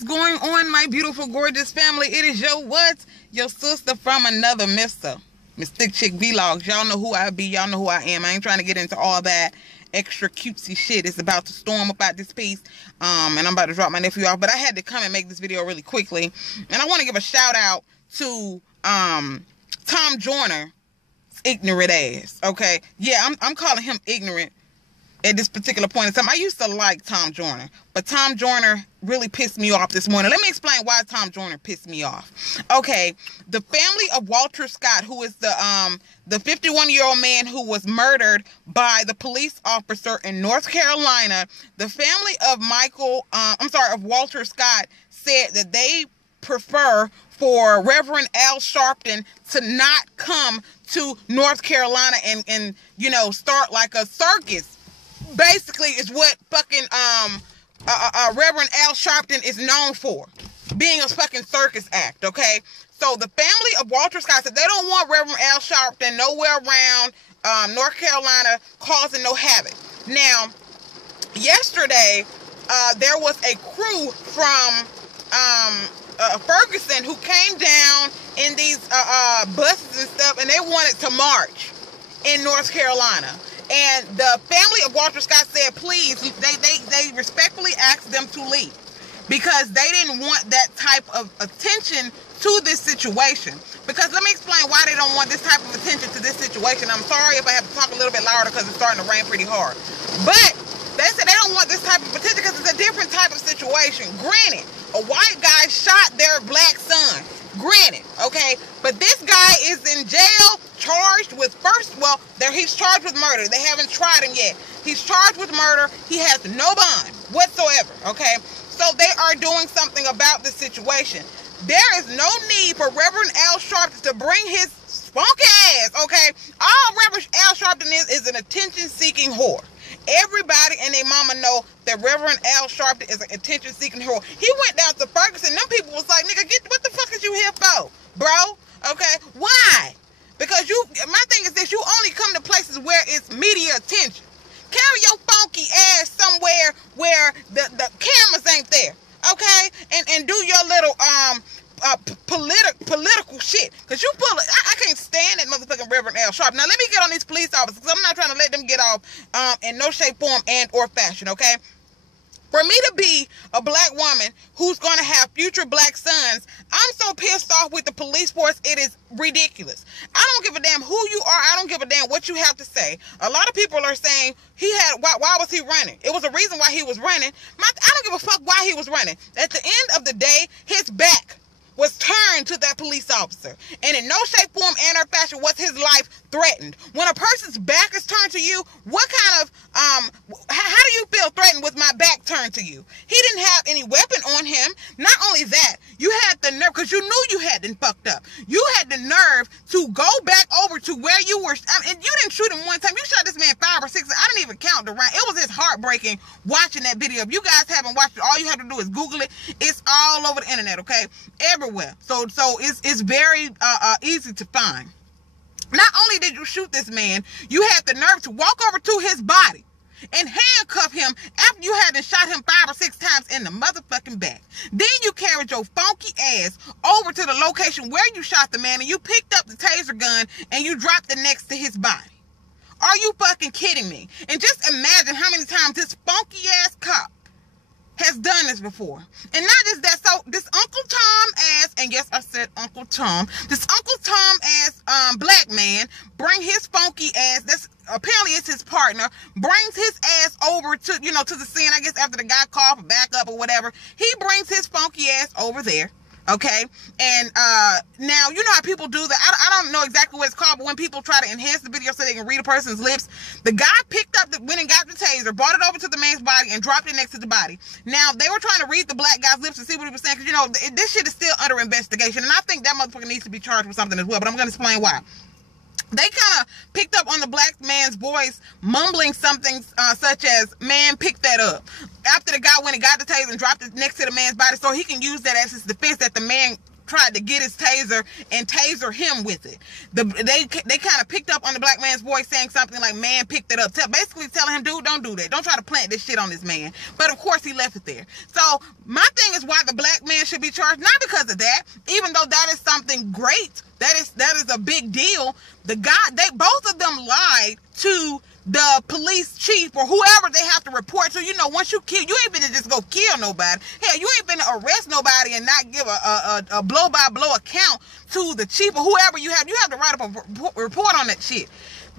What's going on, my beautiful, gorgeous family? It is your sister from another mister. Miss Thick Chick Vlogs. Y'all know who I be. Y'all know who I am. I ain't trying to get into all that extra cutesy shit. It's about to storm about this piece. And I'm about to drop my nephew off. But I had to come and make this video really quickly. And I want to give a shout out to Tom Joyner's ignorant ass. Okay? Yeah, I'm calling him ignorant at this particular point in time. I used to like Tom Joyner, but Tom Joyner really pissed me off this morning. Let me explain why Tom Joyner pissed me off. Okay, the family of Walter Scott, who is the 51-year-old man who was murdered by the police officer in North Carolina, the family of of Walter Scott said that they prefer for Reverend Al Sharpton to not come to North Carolina and start like a circus. Basically, is what fucking Reverend Al Sharpton is known for, being a fucking circus act. Okay, so the family of Walter Scott said they don't want Reverend Al Sharpton nowhere around North Carolina causing no havoc. Now, yesterday there was a crew from Ferguson who came down in these buses and stuff, and they wanted to march in North Carolina. And the family of Walter Scott said, please, they respectfully asked them to leave because they didn't want that type of attention to this situation. Because let me explain why they don't want this type of attention to this situation. I'm sorry if I have to talk a little bit louder because it's starting to rain pretty hard. But they said they don't want this type of attention because it's a different type of situation. Granted, a white guy shot their black son. Granted, okay, but this guy is in jail, charged with he's charged with murder. They haven't tried him yet. He's charged with murder. He has no bond whatsoever, okay? So they are doing something about this situation. There is no need for Reverend Al Sharpton to bring his funky ass, okay? All Reverend Al Sharpton is an attention-seeking whore. Everybody and their mama know that Reverend Al Sharpton is an attention-seeking whore. He went down to Ferguson. Them people was like, nigga, what the fuck is you here for, bro? Okay, why? Because my thing is this, you only come to places where it's media attention. Carry your funky ass somewhere where the cameras ain't there, okay? And do your little political shit. Because I can't stand that motherfucking Reverend Al Sharpton. Now, let me get on these police officers because I'm not trying to let them get off in no shape, form, and or fashion, okay? For me to be a black woman who's going to have future black sons, I'm so pissed off with the police force, it is ridiculous. I don't give a damn who you are. I don't give a damn what you have to say. A lot of people are saying why was he running? It was a reason why he was running. I don't give a fuck why he was running. At the end of the day, his back was turned to that police officer. And in no shape, form, and or fashion was his life threatened. When a person's back is turned to you, what kind of, how do you feel threatened with my back turned to you? He didn't have any weapon on him. Not only that, you had the nerve, because you knew you had been fucked up. You had the nerve to go back over to where you were, and you didn't shoot him one time. You shot this man 5 or 6. I didn't even count the round. It was just heartbreaking watching that video. If you guys haven't watched it, all you have to do is Google it. It's all over the internet, okay? Everywhere. So it's very easy to find. Not only did you shoot this man, you had the nerve to walk over to his body and handcuff him after you had shot him 5 or 6 times in the motherfucking back. Then you carried your funky ass over to the location where you shot the man and you picked up the taser gun and you dropped it next to his body. Are you fucking kidding me? And just imagine how many times this funky ass cop has done this before. And not just that, so this Uncle Tom ass, and yes, I said Uncle Tom, this Uncle Tom ass black man bring his funky ass, that's apparently it's his partner, brings his ass over to, to the scene, I guess after the guy called for backup or whatever. He brings his funky ass over there. Okay, and now you know how people do that. I don't know exactly what it's called, but when people try to enhance the video so they can read a person's lips, the guy went and got the taser, brought it over to the man's body, and dropped it next to the body. Now they were trying to read the black guy's lips to see what he was saying, because this shit is still under investigation, and I think that motherfucker needs to be charged with something as well. But I'm going to explain why. They kind of picked up on the black man's voice, mumbling something such as, man, pick that up. After the guy went and got the taser and dropped it next to the man's body so he can use that as his defense that the man tried to get his taser and taser him with it. They kind of picked up on the black man's voice saying something like, man picked it up. Basically telling him, dude, don't do that. Don't try to plant this shit on this man. But of course he left it there. So my thing is why the black man should be charged, not because of that, even though that is something great. That is a big deal. Both of them lied to the police chief or whoever they have to report to. You know, once you kill, you ain't finna just go kill nobody. Hell, you ain't finna arrest nobody and not give a blow-by-blow account to the chief or whoever you have. You have to write up a report on that shit.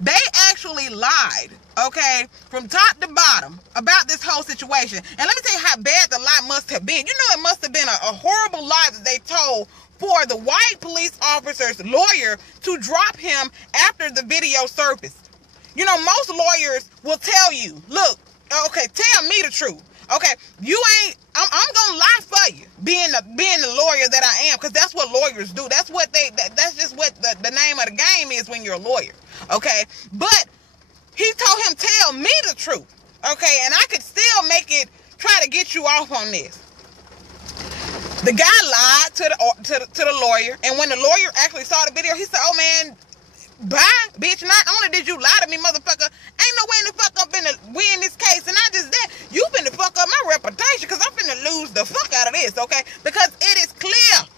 They actually lied, okay, from top to bottom about this whole situation. And let me tell you how bad the lie must have been. You know, it must have been a horrible lie that they told for the white police officer's lawyer to drop him after the video surfaced. You know, most lawyers will tell you, look, okay, tell me the truth. Okay, I'm gonna lie for you, being the lawyer that I am, because that's what lawyers do. That's just what the name of the game is when you're a lawyer. Okay, but he told him, tell me the truth. Okay, and I could still try to get you off on this. The guy lied to the lawyer, and when the lawyer actually saw the video, he said, oh man, bye, bitch. Not only did you lie to me, motherfucker, ain't no way in the fuck I'm finna win this case. And not just that, you finna fuck up my reputation, because I'm finna lose the fuck out of this, okay? Because it is clear.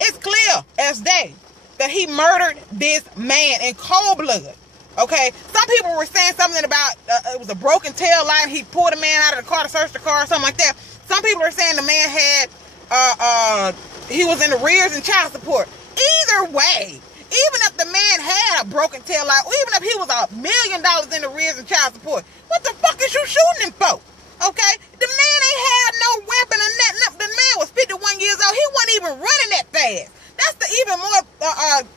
It's clear as day that he murdered this man in cold blood, okay? Some people were saying something about it was a broken tail light. He pulled a man out of the car to search the car or something like that. Some people are saying the man had he was in arrears and child support. Either way, even if the man had a broken tail light, or even if he was $1 million in arrears and child support, what the fuck is you shooting him for? Okay? The man ain't had no weapon or nothing. The man was 51 years old. He wasn't even running that fast. That's the even more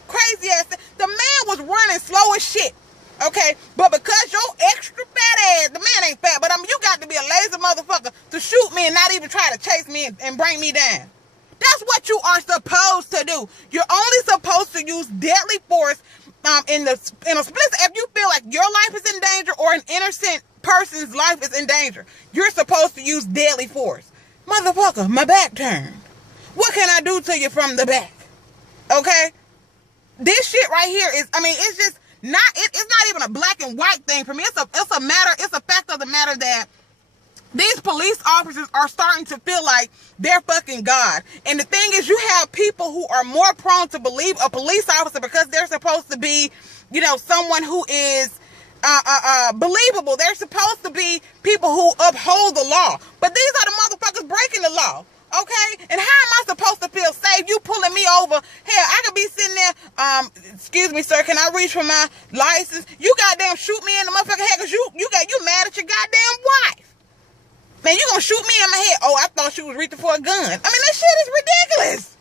crazy ass thing. The man was running slow as shit. Okay? But because your extra fat ass, the man ain't fat, but you got to be a lazy motherfucker to shoot me and not even try to chase me and bring me down. That's what you are supposed to do. You're only supposed to use deadly force in a split. If you feel like your life is in danger or an innocent person's life is in danger, you're supposed to use deadly force. Motherfucker, my back turned. What can I do to you from the back? Okay? This shit right here is, it's just not, it's not even a black and white thing for me. It's a fact of the matter that these police officers are starting to feel like they're fucking God. And the thing is, you have people who are more prone to believe a police officer because they're supposed to be, you know, someone who is believable. They're supposed to be people who uphold the law. But these are the motherfuckers breaking the law. Okay? And how am I supposed to feel safe? You pulling me over. Hell, I could be sitting there, excuse me, sir, can I reach for my license? You goddamn shoot me in the motherfucking head because you mad at your goddamn wife. Man, you gonna shoot me in my head. Oh, I thought she was reaching for a gun. This shit is ridiculous.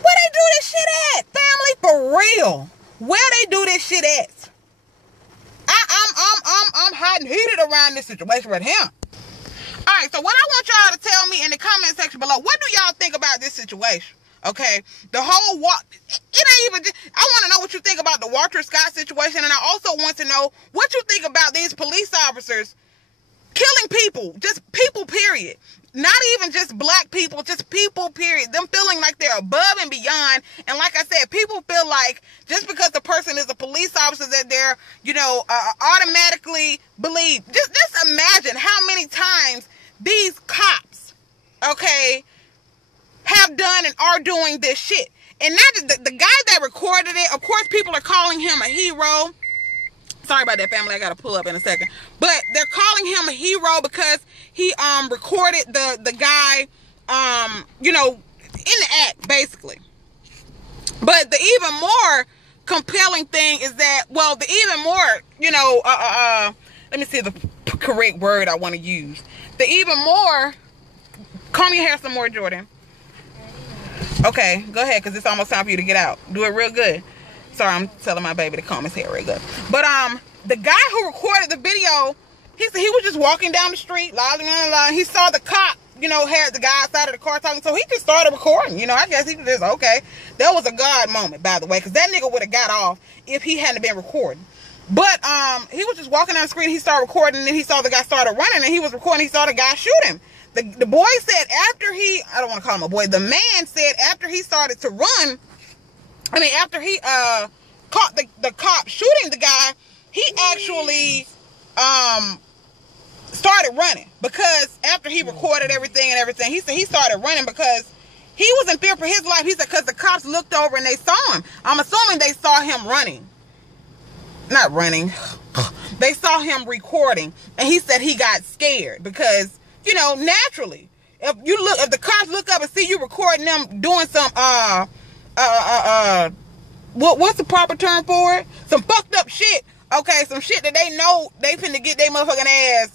Where they do this shit at? Family, for real. Where they do this shit at? I'm hot and heated around this situation with him. Alright, so what I want y'all to tell me in the comment section below, what do y'all think about this situation? Okay, the whole it ain't even. I want to know what you think about the Walter Scott situation, and I also want to know what you think about these police officers killing people, just people, period. Not even just black people, just people, period. Them feeling like they're above and beyond. And like I said, people feel like just because the person is a police officer that they're, automatically believe. Just imagine how many times these cops, okay, have done and are doing this shit. And not just the guy that recorded it, of course, people are calling him a hero. Sorry about that, family. I gotta pull up in a second. But they're calling him a hero because he recorded the guy in the act, basically. But the even more compelling thing is that, the even more, let me see the correct word I want to use. The even more, comb your hair some more, Jordan. Okay, go ahead, because it's almost time for you to get out. Do it real good. Sorry, I'm telling my baby to comb his hair real good. But the guy who recorded the video, he said he was just walking down the street, he saw the cop, had the guy outside of the car talking, so he just started recording. I guess he was just, okay. That was a God moment, by the way, because that nigga would have got off if he hadn't been recording. But he was just walking down the street, he started recording, and then he saw the guy started running, and he was recording, he saw the guy shoot him. The boy said after he, I don't want to call him a boy, the man said after he started to run, after he caught the cop shooting the guy, he actually started running, because after he recorded everything, he said he started running because he was in fear for his life. He said because the cops looked over and they saw him. I'm assuming they saw him running. Not running. They saw him recording, and he said he got scared because, you know, naturally, if the cops look up and see you recording them doing some what's the proper term for it? Some fucked up shit. Okay, some shit that they know they finna get their motherfucking ass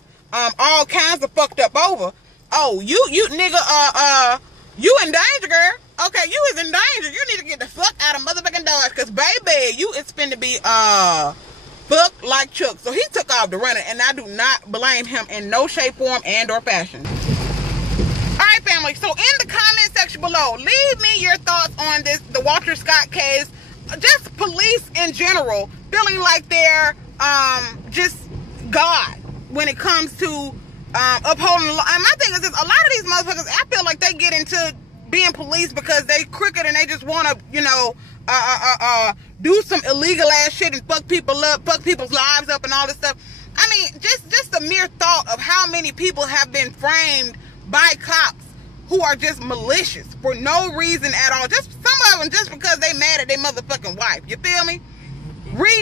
all kinds of fucked up over. Oh, you nigga, you in danger, girl. Okay, you is in danger. You need to get the fuck out of motherfucking Dodge, cause baby, you is finna be fucked like Chuck. So he took off the running, and I do not blame him in no shape, form, and or fashion. Alright, family, so in the comment section below, leave me your thoughts on the Walter Scott case. Just police in general feeling like they're just God when it comes to upholding the law. And my thing is this, a lot of these motherfuckers, I feel like they get into being police because they crooked and they just want to, you know, do some illegal ass shit and fuck people up, fuck people's lives up and all this stuff. I mean, just the mere thought of how many people have been framed by cops who are just malicious for no reason at all. Just some of them just because they mad at their motherfucking wife. You feel me?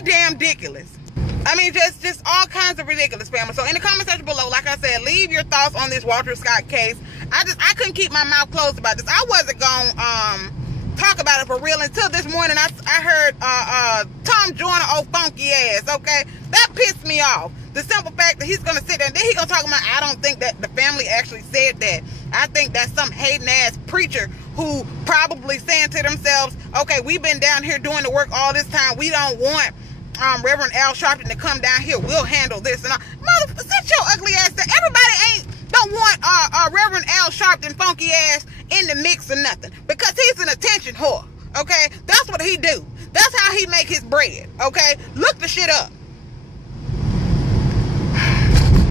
Damn ridiculous. I mean, just all kinds of ridiculous, family. So in the comment section below, like I said, leave your thoughts on this Walter Scott case. I couldn't keep my mouth closed about this. I wasn't gonna talk about it for real until this morning. I heard Tom Joyner, oh funky ass. Okay, that pissed me off. The simple fact that he's gonna sit there and then he's gonna talk about, I don't think that the family actually said that. I think that's some hating ass preacher who probably saying to themselves, okay, we've been down here doing the work all this time. We don't want Reverend Al Sharpton to come down here. We'll handle this and all. Mother, sit your ugly ass there. Everybody don't want Reverend Al Sharpton funky ass in the mix or nothing, because he's an attention whore. Okay, that's what he do. That's how he make his bread. Okay, look the shit up.